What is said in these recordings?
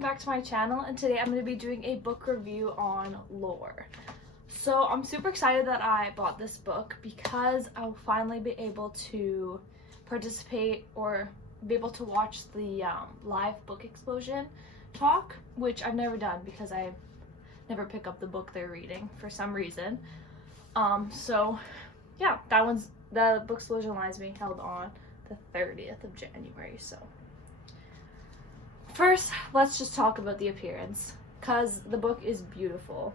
welcome back to my channel, and today I'm going to be doing a book review on Lore. So I'm super excited that I bought this book because I'll finally be able to participate or be able to watch the live book explosion talk, which I've never done because I never pick up the book they're reading for some reason. So yeah, the book explosion live is being held on the 30th of January, so first, let's just talk about the appearance, because the book is beautiful.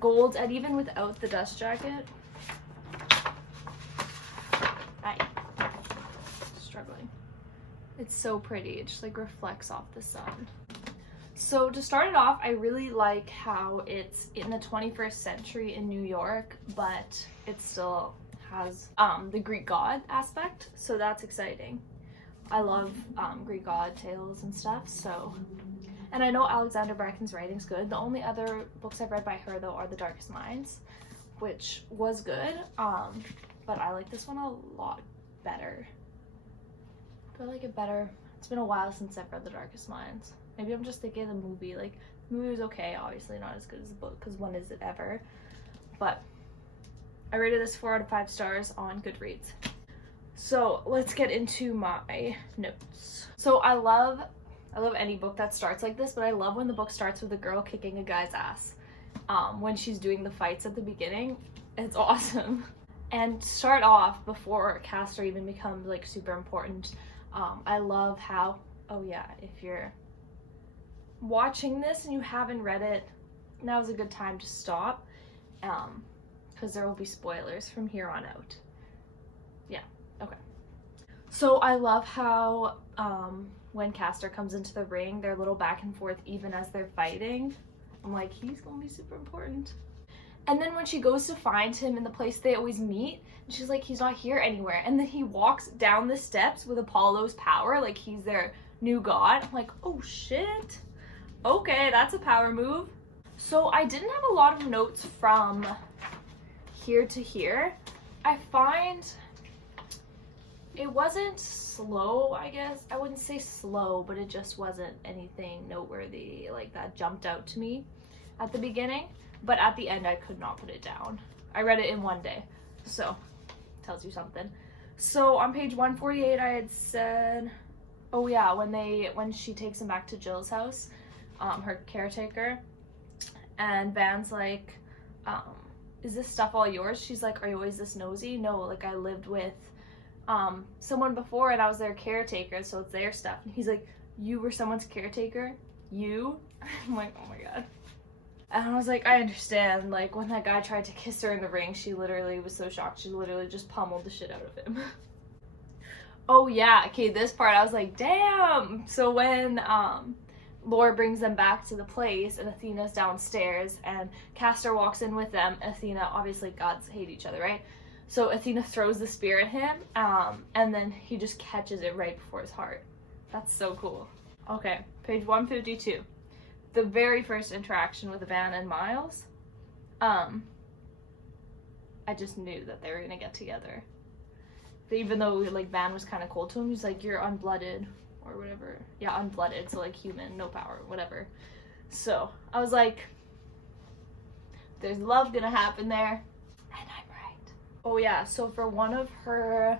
Gold, and even without the dust jacket, struggling. It's so pretty, it just like reflects off the sun. So to start it off, I really like how it's in the 21st century in New York, but it still has the Greek god aspect, so that's exciting. I love Greek god tales and stuff, so. And I know Alexandra Bracken's writing's good. The only other books I've read by her, though, are The Darkest Minds, which was good, but I like this one a lot better. Do I like it better? It's been a while since I've read The Darkest Minds. Maybe I'm just thinking of the movie. Like, the movie was okay, obviously not as good as the book, because when is it ever? But I rated this 4 out of 5 stars on Goodreads. So let's get into my notes. So I love any book that starts like this, but I love when the book starts with a girl kicking a guy's ass. When she's doing the fights at the beginning, it's awesome. And to start off, before Castor even becomes like super important, I love how, oh yeah, if you're watching this and you haven't read it, now's a good time to stop, because there will be spoilers from here on out. Yeah. Okay. So I love how when Castor comes into the ring, they're a little back and forth even as they're fighting. I'm like, he's gonna be super important. And then when she goes to find him in the place they always meet, and she's like, he's not here anywhere. And then he walks down the steps with Apollo's power, like he's their new god. I'm like, oh shit. Okay, that's a power move. So I didn't have a lot of notes from here to here. I find it wasn't slow, I guess. I wouldn't say slow, but it just wasn't anything noteworthy like that jumped out to me at the beginning. But at the end, I could not put it down. I read it in one day, so tells you something. So on page 148, I had said, oh yeah, when she takes him back to Jill's house, her caretaker, and Van's like, is this stuff all yours? She's like, are you always this nosy? No, like I lived with someone before and I was their caretaker, so it's their stuff. And he's like, you were someone's caretaker? You? I'm like, oh my god. And I was like, I understand. Like when that guy tried to kiss her in the ring, she literally was so shocked. She literally just pummeled the shit out of him. Oh yeah, okay, this part I was like, damn. So when Lore brings them back to the place and Athena's downstairs and Castor walks in with them, Athena, obviously gods hate each other, right? So Athena throws the spear at him, and then he just catches it right before his heart. That's so cool. Okay, page 152. The very first interaction with Van and Miles. I just knew that they were gonna get together. Even though like Van was kind of cold to him, he's like, you're unblooded or whatever. Yeah, unblooded, so like human, no power, whatever. So I was like, there's love gonna happen there. And I'm right. Oh yeah, so for one of her,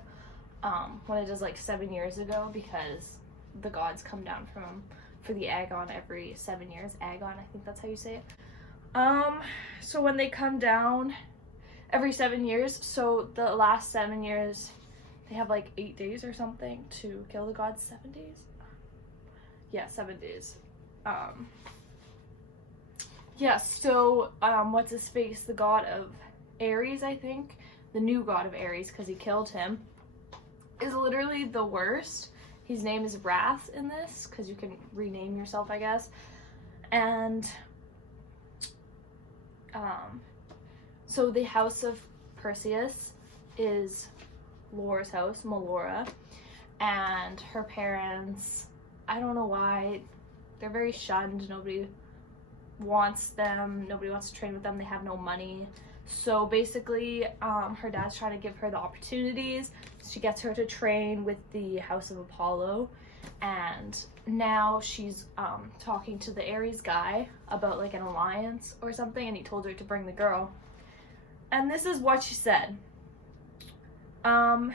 when it does like 7 years ago, because the gods come down for the Agon every 7 years. Agon, I think that's how you say it. So when they come down every 7 years, so the last 7 years, they have like 8 days or something to kill the gods. 7 days? Yeah, 7 days. Yeah, so what's his face? The god of Ares, I think. The new god of Ares, because he killed him, is literally the worst. His name is Wrath in this, because you can rename yourself, I guess. And so the house of Perseus is Lore's house, Melora, and her parents, I don't know why, they're very shunned. Nobody wants them, nobody wants to train with them, they have no money. So basically, her dad's trying to give her the opportunities. She gets her to train with the House of Apollo, and now she's talking to the Ares guy about like an alliance or something, and he told her to bring the girl. And this is what she said. I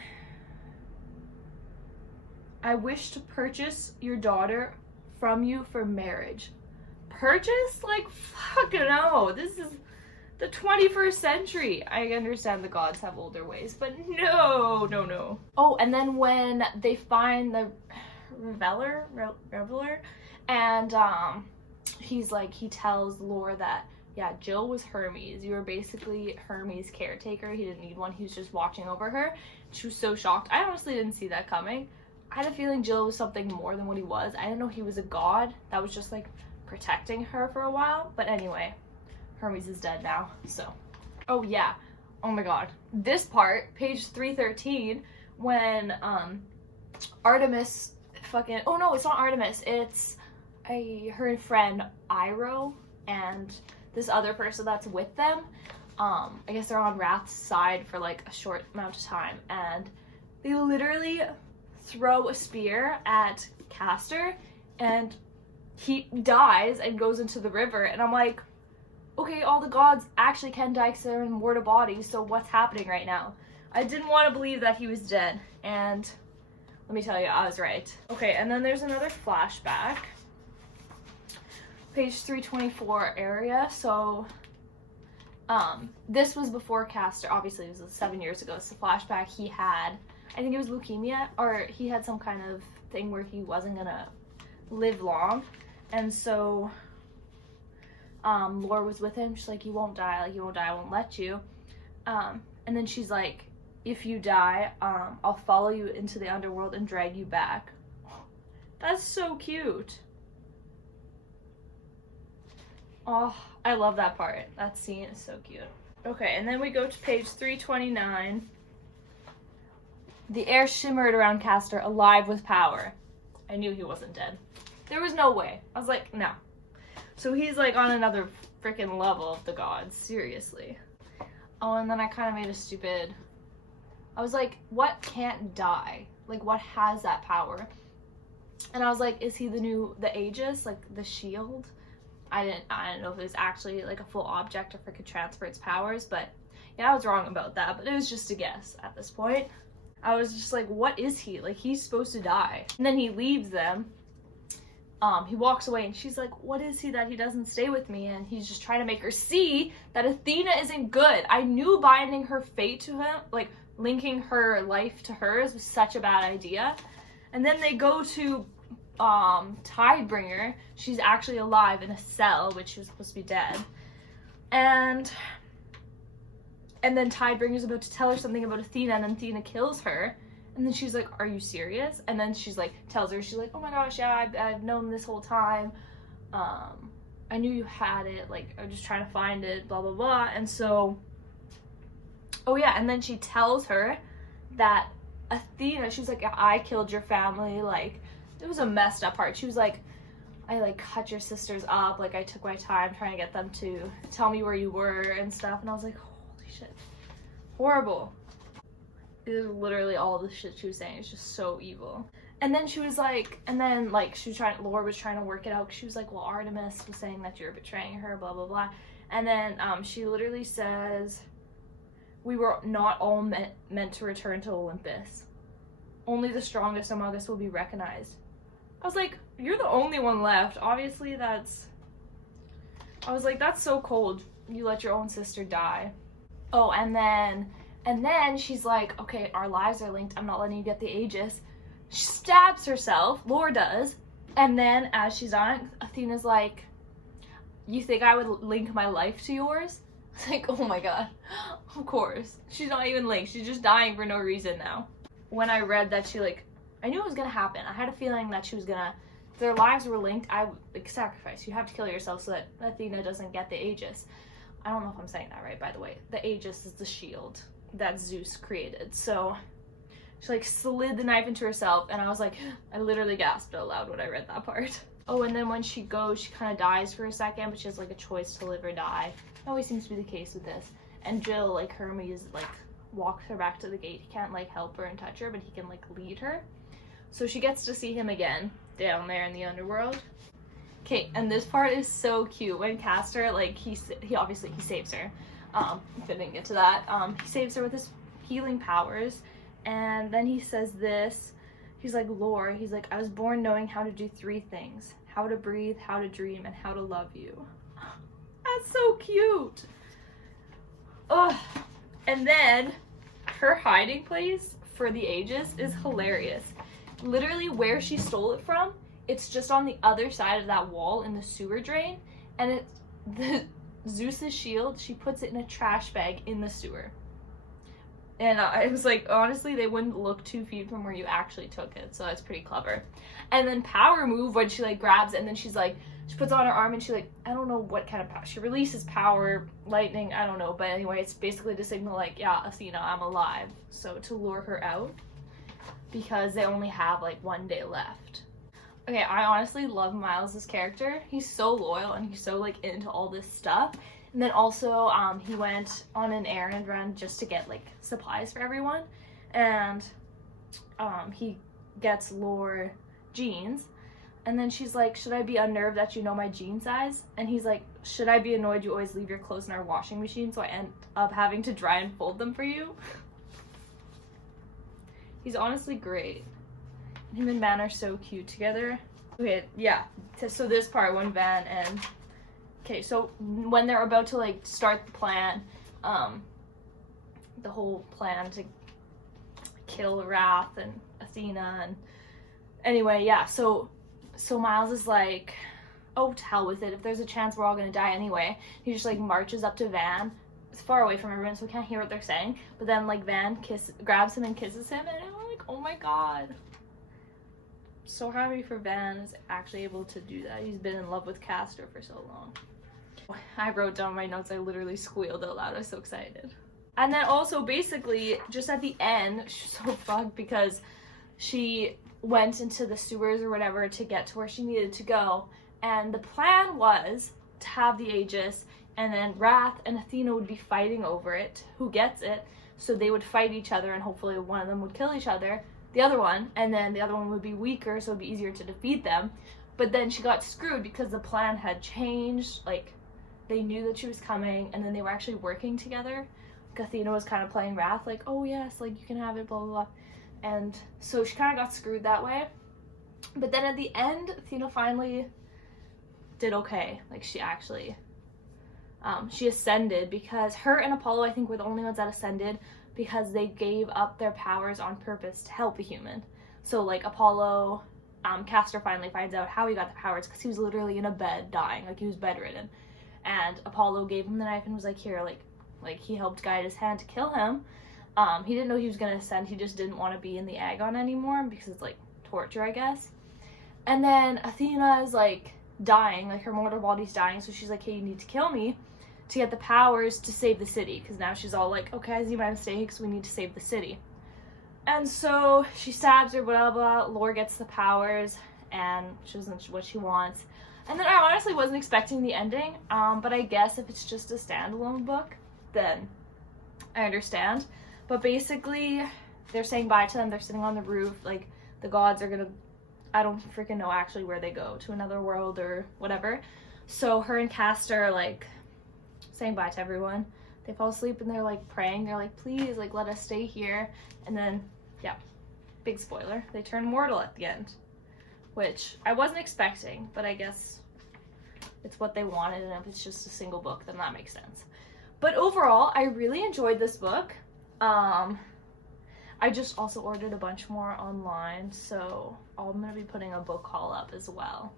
wish to purchase your daughter from you for marriage. Purchase? Like, fuck no. This is the 21st century. I understand the gods have older ways, but no, no, no. Oh, and then when they find the reveler, and he's like, he tells Lore that, yeah, Jill was Hermes. You were basically Hermes' caretaker. He didn't need one. He was just watching over her. She was so shocked. I honestly didn't see that coming. I had a feeling Jill was something more than what he was. I didn't know he was a god that was just like protecting her for a while. But anyway, Hermes is dead now, so. Oh yeah, oh my god. This part, page 313, when Artemis fucking, oh no, it's not Artemis, it's her friend Iroh and this other person that's with them. I guess they're on Wrath's side for like a short amount of time, and they literally throw a spear at Castor, and he dies and goes into the river, and I'm like, okay, all the gods actually can die because they're in mortal bodies, so what's happening right now? I didn't want to believe that he was dead, and let me tell you, I was right. Okay, and then there's another flashback. Page 324 area, so this was before Castor, obviously it was 7 years ago. It's the flashback he had, I think it was leukemia, or he had some kind of thing where he wasn't gonna live long, and so Lore was with him. She's like, you won't die, like, you won't die, I won't let you. And then she's like, if you die, I'll follow you into the underworld and drag you back. That's so cute. Oh, I love that part. That scene is so cute. Okay, and then we go to page 329. The air shimmered around Castor, alive with power. I knew he wasn't dead. There was no way. I was like, no. So he's like on another freaking level of the gods, seriously. Oh, and then I kind of made a stupid, I was like, what can't die? Like, what has that power? And I was like, is he the Aegis, like the shield? I didn't know if it was actually like a full object or if it could transfer its powers, but yeah, I was wrong about that, but it was just a guess at this point. I was just like, what is he? Like, he's supposed to die. And then he leaves them. He walks away, and she's like, what is he that he doesn't stay with me? And he's just trying to make her see that Athena isn't good. I knew binding her fate to him, like linking her life to hers, was such a bad idea. And then they go to Tidebringer. She's actually alive in a cell, which she was supposed to be dead. And then Tidebringer's about to tell her something about Athena, and then Athena kills her. And then she's like, are you serious? And then she's like, tells her, she's like, oh my gosh, yeah, I've known this whole time. I knew you had it, like, I'm just trying to find it, blah, blah, blah. And so, oh yeah, and then she tells her that Athena, she was like, I killed your family, like, it was a messed up part. She was like, I like cut your sisters up, like I took my time trying to get them to tell me where you were and stuff. And I was like, holy shit, horrible. It is literally all the shit she was saying. It's just so evil. And then she was like, Lore was trying to work it out, because she was like, well, Artemis was saying that you're betraying her, blah, blah, blah. And then she literally says, we were not all meant to return to Olympus. Only the strongest among us will be recognized. I was like, you're the only one left. Obviously I was like, that's so cold. You let your own sister die. Oh, and then she's like, okay, our lives are linked. I'm not letting you get the Aegis. She stabs herself. Lore does. And then as she's dying, Athena's like, you think I would link my life to yours? It's like, oh my god. Of course. She's not even linked. She's just dying for no reason now. When I read that I knew it was gonna happen. I had a feeling that she was gonna, if their lives were linked, like, sacrifice. You have to kill yourself so that Athena doesn't get the Aegis. I don't know if I'm saying that right, by the way. The Aegis is the shield that Zeus created. So she like slid the knife into herself, and I was like, I literally gasped out loud when I read that part. Oh, and then when she goes, she kind of dies for a second, but she has like a choice to live or die. It always seems to be the case with this. And Jill, like, Hermes, like, walks her back to the gate. He can't like help her and touch her, but he can like lead her. So she gets to see him again down there in the underworld. Okay, and this part is so cute when Castor, like, he obviously saves her. If I didn't get to that, he saves her with his healing powers, and then he says this. He's like, Lore, he's like, I was born knowing how to do 3 things: how to breathe, how to dream, and how to love you. That's so cute. Ugh. And then her hiding place for the ages is hilarious. Literally where she stole it from, it's just on the other side of that wall in the sewer drain, and it's the Zeus's shield, she puts it in a trash bag in the sewer. And I was like, honestly, they wouldn't look 2 feet from where you actually took it, so that's pretty clever. And then power move, when she like grabs it, and then she's like, she puts it on her arm, and she like, I don't know what kind of power, she releases power, lightning, I don't know, but anyway, it's basically to signal like, yeah, Athena, I'm alive. So to lure her out, because they only have like 1 day left. Okay, I honestly love Miles' character. He's so loyal and he's so like into all this stuff. And then also he went on an errand run just to get like supplies for everyone. And he gets Lore jeans. And then she's like, should I be unnerved that you know my jean size? And he's like, should I be annoyed you always leave your clothes in our washing machine so I end up having to dry and fold them for you? He's honestly great. Him and Van are so cute together. Okay, yeah. So this part when Van and... Okay, so when they're about to like start the plan, the whole plan to kill Wrath and Athena, and anyway, yeah, so Miles is like, oh, to hell with it. If there's a chance we're all gonna die anyway. He just like marches up to Van. It's far away from everyone, so we can't hear what they're saying. But then like Van grabs him and kisses him, and I'm like, oh my god. So happy for Van is actually able to do that. He's been in love with Castor for so long. I wrote down my notes. I literally squealed out loud. I was so excited. And then also basically just at the end, she's so fucked because she went into the sewers or whatever to get to where she needed to go. And the plan was to have the Aegis, and then Wrath and Athena would be fighting over it, who gets it. So they would fight each other, and hopefully one of them would kill each other, the other one, and then the other one would be weaker, so it'd be easier to defeat them. But then she got screwed because the plan had changed. Like, they knew that she was coming, and then they were actually working together. Like, Athena was kind of playing Wrath, like, oh yes, like, you can have it, blah, blah, blah. And so she kind of got screwed that way. But then at the end, Athena finally did okay. Like, she actually, she ascended, because her and Apollo, I think, were the only ones that ascended because they gave up their powers on purpose to help a human. So, like, Apollo, Castor finally finds out how he got the powers because he was literally in a bed dying, like, he was bedridden. And Apollo gave him the knife and was like, here, like he helped guide his hand to kill him. He didn't know he was gonna ascend, he just didn't want to be in the Agon anymore because it's like torture, I guess. And then Athena is like dying, like her mortal body's dying, so she's like, hey, you need to kill me to get the powers to save the city, because now she's all like, okay, I see my mistakes, we need to save the city. And so she stabs her, blah blah, Lore gets the powers, and she doesn't what she wants. And then I honestly wasn't expecting the ending, but I guess if it's just a standalone book, then I understand. But basically, they're saying bye to them, they're sitting on the roof, like, the gods are gonna, I don't freaking know actually where they go, to another world or whatever. So her and Castor are, like, saying bye to everyone. They fall asleep and they're, like, praying, they're like, please, like, let us stay here. And then, yeah, big spoiler, they turn mortal at the end. Which I wasn't expecting, but I guess it's what they wanted, and if it's just a single book, then that makes sense. But overall, I really enjoyed this book. I just also ordered a bunch more online, so I'm going to be putting a book haul up as well.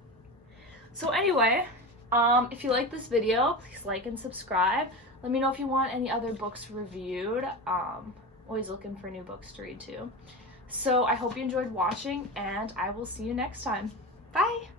So anyway, if you like this video, please like and subscribe. Let me know if you want any other books reviewed. Always looking for new books to read too. So I hope you enjoyed watching, and I will see you next time. Bye!